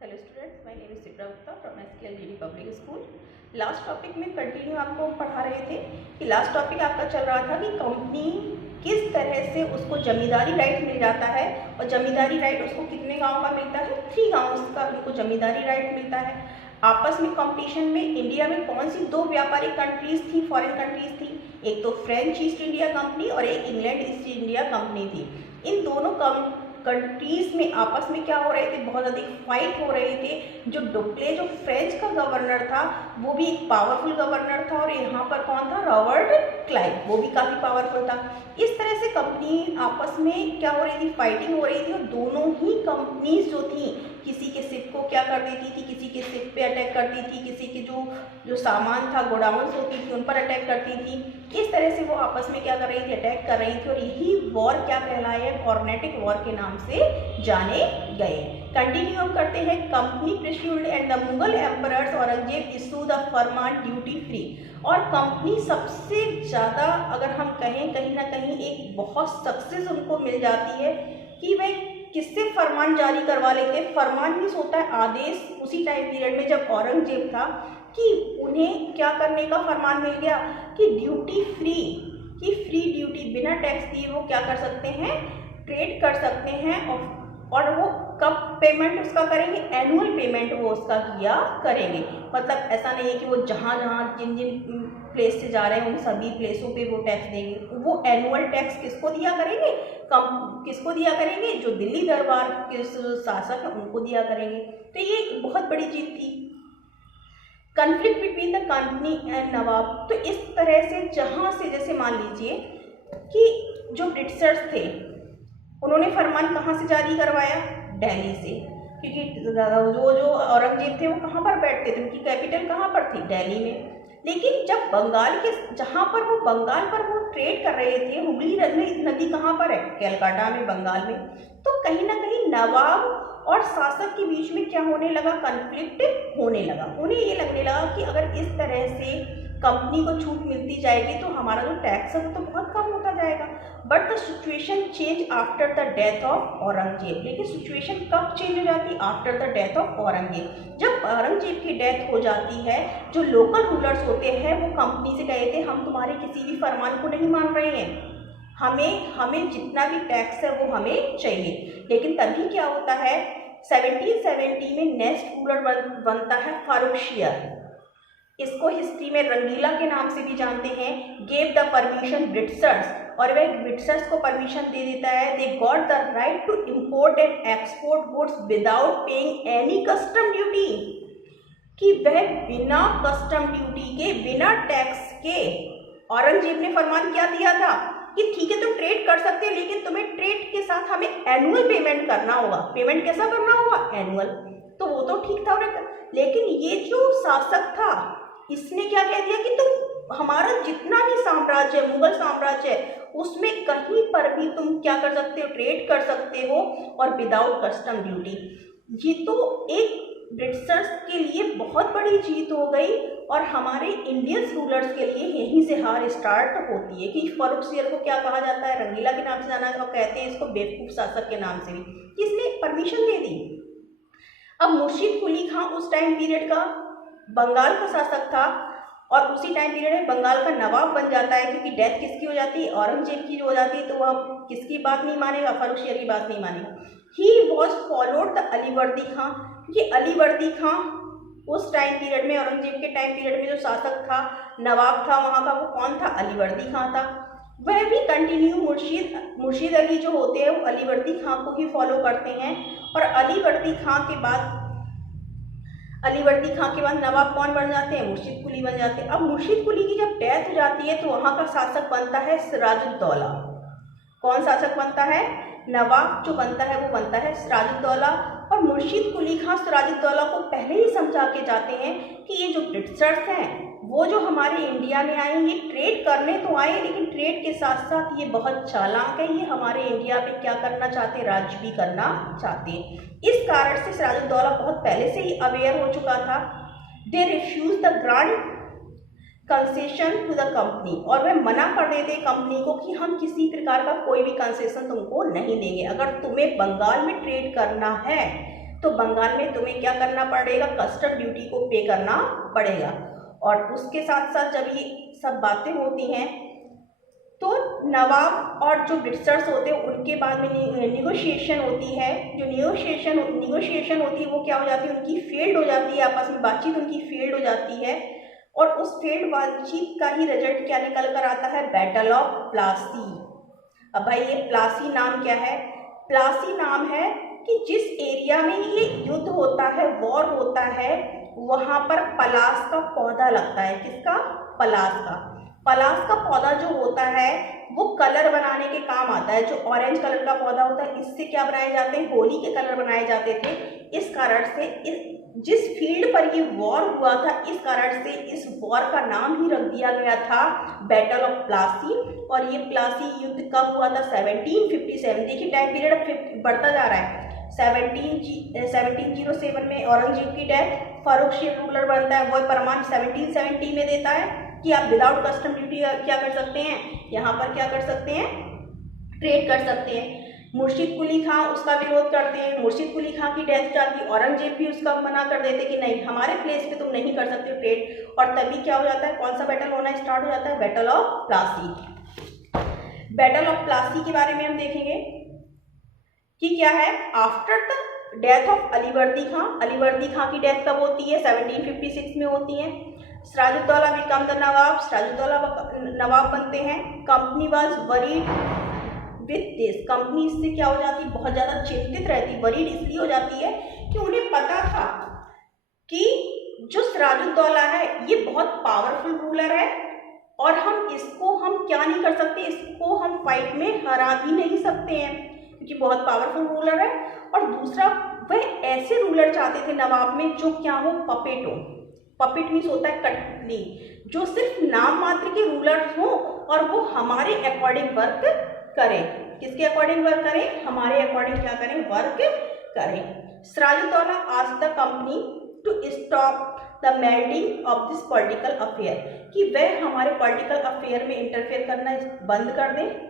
Hello students, my name is Sipra Gupta from SKL DD public school. Last topic में continue आपको पढ़ा रहे थे कि लास्ट टॉपिक आपका चल रहा था कि कंपनी किस तरह से उसको जमींदारी राइट मिल जाता है और जमींदारी राइट उसको कितने गांव का मिलता है, 3 गांव का उनको जमींदारी राइट मिलता है। आपस में कंपटीशन में इंडिया में कौन सी 2 व्यापारिक कंट्रीज थी, फॉरेन कंट्रीज थी, एक तो फ्रेंच ईस्ट इंडिया कंपनी और एक इंग्लैंड ईस्ट इंडिया कंपनी थी। इन दोनों कंट्रीज में आपस में क्या हो रहे थे, बहुत अधिक फाइट हो रहे थे। जो डुप्ले जो फ्रेंच का गवर्नर था वो भी एक पावरफुल गवर्नर था और यहाँ पर कौन था, रॉबर्ट क्लाइव, वो भी काफ़ी पावरफुल था। इस तरह से कंपनी आपस में क्या हो रही थी, फाइटिंग हो रही थी और दोनों ही कंपनीज जो थी किसी के शिप को क्या कर देती थी, किसी के शिप पे अटैक करती थी, किसी के जो सामान था गोडाउन्स होती थी उन पर अटैक करती थी। इस तरह से वो आपस में क्या कर रही थी, अटैक कर रही थी और यही वॉर क्या कहलाए, कॉर्नेटिक वॉर के नाम से जाने गए। कंटिन्यू हम करते हैं। Company pursued and the Mughal emperors Aurangzeb issue the farman duty free. और कंपनी सबसे ज़्यादा अगर हम कहें कहीं ना कहीं एक बहुत सक्सेस उनको मिल जाती है कि वह किससे फरमान जारी करवा लेते। फरमान मीन्स होता है आदेश। उसी टाइम पीरियड में जब औरंगजेब था कि उन्हें क्या करने का फरमान मिल गया कि ड्यूटी फ्री, कि फ्री ड्यूटी बिना टैक्स दिए वो क्या कर सकते हैं, ट्रेड कर सकते हैं। और वो कब पेमेंट उसका करेंगे, एनुअल पेमेंट वो उसका किया करेंगे। मतलब ऐसा नहीं है कि वो जहाँ जहाँ जिन जिन प्लेस से जा रहे हैं उन सभी प्लेसों पे वो टैक्स देंगे। वो एनुअल टैक्स किसको दिया करेंगे, किसको दिया करेंगे, जो दिल्ली दरबार के शासक है उनको दिया करेंगे। तो ये बहुत बड़ी जीत थी। Conflict between the company and nawab. तो इस तरह से जहाँ से जैसे मान लीजिए कि जो ब्रिटिशर्स थे उन्होंने फरमान कहाँ से जारी करवाया, दिल्ली से, क्योंकि जो औरंगजेब थे वो कहाँ पर बैठते थे, उनकी कैपिटल कहाँ पर थी, दिल्ली में। लेकिन जब बंगाल के जहाँ पर वो बंगाल पर वो ट्रेड कर रहे थे, हुगली नदी कहाँ पर है, कलकत्ता में, बंगाल में। तो कहीं ना कहीं नवाब और शासक के बीच में क्या होने लगा, कन्फ्लिक्ट होने लगा। उन्हें ये लगने लगा कि अगर इस तरह से कंपनी को छूट मिलती जाएगी तो हमारा जो टैक्स है वो तो बहुत कम होता जाएगा। But the situation change after the death of Aurangzeb. लेकिन सिचुएशन कब चेंज हो जाती है, after the death of Aurangzeb. जब औरंगजेब की डेथ हो जाती है, जो लोकल रूलर्स होते हैं वो कंपनी से कहते हैं हम तुम्हारे किसी भी फरमान को नहीं मान रहे हैं, हमें जितना भी टैक्स है वो हमें चाहिए। लेकिन तभी क्या होता है, 1770 में नेक्स्ट रूलर बनता है फारुखशियर। इसको हिस्ट्री में रंगीला के नाम से भी जानते हैं। गेव द परमिशन ब्रिटिशर्स, और वह ब्रिटिशर्स को परमिशन दे देता है। They got the right to import and export goods without paying any custom duty, कि वह बिना कस्टम ड्यूटी के, बिना टैक्स के, औरंगजेब ने फरमान क्या दिया था कि ठीक है तुम ट्रेड कर सकते हो लेकिन तुम्हें ट्रेड के साथ हमें एनुअल पेमेंट करना होगा। पेमेंट कैसा करना होगा, एनुअल। तो वो तो ठीक था। लेकिन ये जो शासक था इसने क्या कह दिया कि तुम हमारा जितना भी साम्राज्य है, मुगल साम्राज्य है, उसमें कहीं पर भी तुम क्या कर सकते हो, ट्रेड कर सकते हो और विदाउट कस्टम ड्यूटी। ये तो एक ब्रिटिशर्स के लिए बहुत बड़ी जीत हो गई और हमारे इंडियन रूलर्स के लिए यहीं से हार स्टार्ट होती है। कि फारुखशियर को क्या कहा जाता है, रंगीला के नाम से जाना और कहते हैं इसको बेवकूफ़ शासक के नाम से भी, किसने परमिशन दे दी। अब मुर्शीद कुली खां उस टाइम पीरियड का बंगाल का शासक था और उसी टाइम पीरियड में बंगाल का नवाब बन जाता है। क्योंकि डेथ किसकी हो जाती है, औरंगजेब की हो जाती है, तो वह किसकी बात नहीं मानेगा, फारुखशियर की बात नहीं मानेगा। He was followed the Alivardi Khan. ये अलीवर्दी खां उस टाइम पीरियड में, औरंगजेब के टाइम पीरियड में जो शासक था, नवाब था वहाँ का, वो कौन था, अलीवर्दी खां था। वह भी कंटिन्यू मुर्शीद अली जो होते हैं वो अलीवर्दी खां को ही फॉलो करते हैं। और अलीवर्दी खां के बाद नवाब कौन बन जाते हैं, मुर्शीद कुली बन जाते हैं। अब मुर्शीद कुली की जब डेथ हो जाती है तो वहाँ का शासक बनता है सिराजुद्दौला। कौन शासक बनता है, नवाब जो बनता है वो बनता है सिराजुद्दौला। और मुर्शीद कुली खां सिराजुद्दौला को पहले ही समझा के जाते हैं कि ये जो ब्रिटिशर्स हैं वो जो हमारे इंडिया में आए, ये ट्रेड करने तो आए लेकिन ट्रेड के साथ साथ ये बहुत चालाक है, ये हमारे इंडिया पे क्या करना चाहते, राज्य भी करना चाहते। इस कारण से सिराजुद्दौला बहुत पहले से ही अवेयर हो चुका था। They refuse the grant concession to the company, और वह मना कर देते कंपनी को कि हम किसी प्रकार का कोई भी कंसेशन तुमको नहीं देंगे। अगर तुम्हें बंगाल में ट्रेड करना है तो बंगाल में तुम्हें क्या करना पड़ेगा, कस्टम ड्यूटी को पे करना पड़ेगा। और उसके साथ साथ जब ये सब बातें होती हैं तो नवाब और जो ब्रिटिशर्स होते हैं उनके बाद में निगोशिएशन होती है। जो निगोशिएशन होती है वो क्या हो जाती है, उनकी फेल्ड हो जाती है, आपस में बातचीत उनकी फेल्ड हो जाती है। और उस फेल्ड बातचीत का ही रिजल्ट क्या निकल कर आता है, बैटल ऑफ प्लासी। अब भाई ये प्लासी नाम क्या है, प्लासी नाम है कि जिस एरिया में ये युद्ध होता है, वॉर होता है, वहाँ पर पलास का पौधा लगता है। किसका, पलास का पौधा जो होता है वो कलर बनाने के काम आता है। जो ऑरेंज कलर का पौधा होता है इससे क्या बनाए जाते हैं, होली के कलर बनाए जाते थे। इस कारण से जिस फील्ड पर ये वॉर हुआ था, इस कारण से इस वॉर का नाम ही रख दिया गया था बैटल ऑफ प्लासी। और ये प्लासी युद्ध कब हुआ था, 1757। देखिए टाइम पीरियड बढ़ता जा रहा है। 1707 में औरंगजेब की डेथ, फारूक शेख रूलर बनता है, वो फरमान 1770 में देता है कि आप विदाउट कस्टम ड्यूटी क्या कर सकते हैं, यहाँ पर क्या कर सकते हैं, ट्रेड कर सकते हैं। मुर्शिद कुली खां उसका विरोध करते हैं, मुर्शिद कुली खां की डेथ जाती, औरंगजेब भी उसका मना कर देते कि नहीं, हमारे प्लेस पे तुम नहीं कर सकते ट्रेड। और तभी क्या हो जाता है, कौन सा बैटल होना स्टार्ट हो जाता है, battle of Plassey. Battle of Plassey के बारे में हम देखेंगे कि क्या है। After the death of Alivardi Khan की डेथ कब होती है, 1756 में होती है। सिराजुद्दौला बिकम द नवाब, सिराजुद्दौला नवाब बनते हैं। Company was worried with this, company इससे क्या हो जाती है, बहुत ज़्यादा चिंतित रहती। वरीड इसलिए हो जाती है कि उन्हें पता था कि जो सिराजुद्दौला है ये बहुत पावरफुल रूलर है और हम क्या नहीं कर सकते, इसको हम फाइट में हरा भी नहीं सकते हैं क्योंकि बहुत पावरफुल रूलर है। और दूसरा, वह ऐसे रूलर चाहते थे नवाब में जो क्या हो, पपेट मीन्स होता है कठपुतली, जो सिर्फ नाम मात्र के रूलर्स हो और वो हमारे अकॉर्डिंग वर्क करें। किसके अकॉर्डिंग वर्क करें, हमारे अकॉर्डिंग क्या करें, वर्क करें। Sirajuddaulah asked the company to stop the meddling of this political affair, कि वह हमारे पॉलिटिकल अफेयर में इंटरफेयर करना बंद कर दें।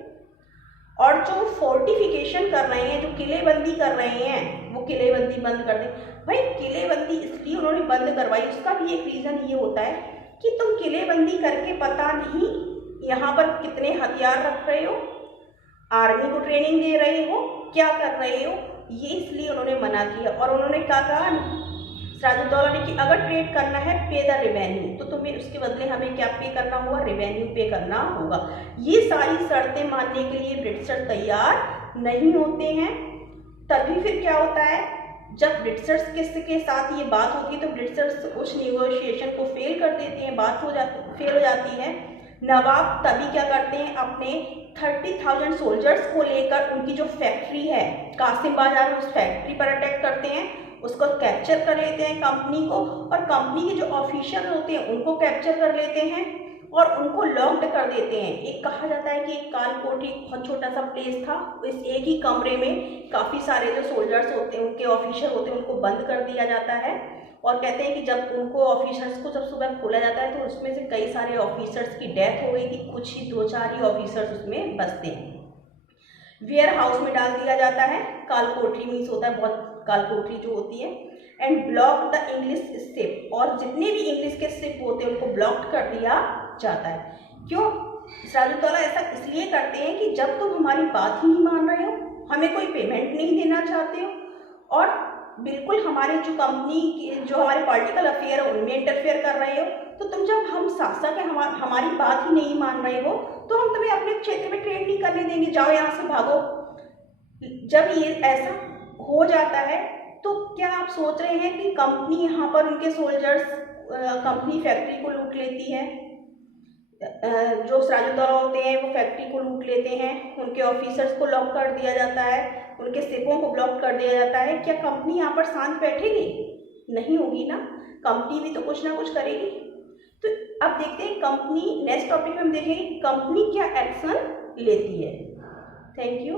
और जो फोर्टिफिकेशन कर रहे हैं, जो किलेबंदी कर रहे हैं, वो किलेबंदी बंद कर दें। भाई किलेबंदी इसलिए उन्होंने बंद करवाई, उसका भी एक रीज़न ये होता है कि तुम किलेबंदी करके पता नहीं यहाँ पर कितने हथियार रख रहे हो, आर्मी को ट्रेनिंग दे रहे हो, क्या कर रहे हो, ये इसलिए उन्होंने मना किया। और उन्होंने क्या कहा सिराजुद्दौला ने कि अगर ट्रेड करना है पे द रेवेन्यू, तो तुम्हें उसके बदले हमें क्या पे करना होगा, रेवेन्यू पे करना होगा। ये सारी शर्तें मानने के लिए ब्रिटिशर्स तैयार नहीं होते हैं। तभी फिर क्या होता है, जब ब्रिटिशर्स के साथ ये बात होती है तो ब्रिटिशर्स उस निगोशिएशन को फेल कर देते हैं, फेल हो जाती है। नवाब तभी क्या करते हैं, अपने 30,000 सोल्जर्स को लेकर उनकी जो फैक्ट्री है कासिम बाजार में, उस फैक्ट्री पर अटैक करते हैं, उसको कैप्चर कर लेते हैं कंपनी को। और कंपनी के जो ऑफिशियल होते हैं उनको कैप्चर कर लेते हैं और उनको लॉक्ड कर देते हैं। एक कहा जाता है कि एक काल कोठी बहुत छोटा सा प्लेस था, इस एक ही कमरे में काफ़ी सारे जो सोल्जर्स होते हैं, उनके ऑफिसर होते हैं, उनको बंद कर दिया जाता है। और कहते हैं कि जब उनको ऑफिसर्स को जब सुबह खोला जाता है तो उसमें से कई सारे ऑफिसर्स की डेथ हो गई थी, कुछ ही 2-4 ही ऑफिसर्स उसमें बचते हैं। वेयर हाउस में डाल दिया जाता है, काल कोठरी मीन्स होता है बहुत काल कोठरी जो होती है। And block the English ship, और जितने भी इंग्लिश के शिप होते हैं उनको ब्लॉक कर दिया जाता है। क्यों, सिराजुद्दौला ऐसा इसलिए करते हैं कि जब तुम हमारी बात ही नहीं मान रहे हो, हमें कोई पेमेंट नहीं देना चाहते हो और बिल्कुल हमारे जो कंपनी जो हमारे पॉलिटिकल अफेयर है उनमें इंटरफेयर कर रहे हो, तो तुम जब हम शासक है हमारी बात ही नहीं मान रहे हो तो हम तुम्हें अपने क्षेत्र में ट्रेड नहीं करने देंगे, जाओ यहाँ से भागो। जब ये ऐसा हो जाता है तो क्या आप सोच रहे हैं कि कंपनी यहाँ पर उनके सोल्जर्स कंपनी फैक्ट्री को लूट लेती है, जो सिराजुद्दौला होते हैं वो फैक्ट्री को लूट लेते हैं, उनके ऑफिसर्स को लॉक कर दिया जाता है, उनके शिपों को ब्लॉक कर दिया जाता है। क्या कंपनी यहाँ पर शांत बैठेगी? नहीं होगी ना, कंपनी भी तो कुछ ना कुछ करेगी। तो अब देखते हैं कंपनी, नेक्स्ट टॉपिक में हम देखेंगे कंपनी क्या एक्शन लेती है। Thank you.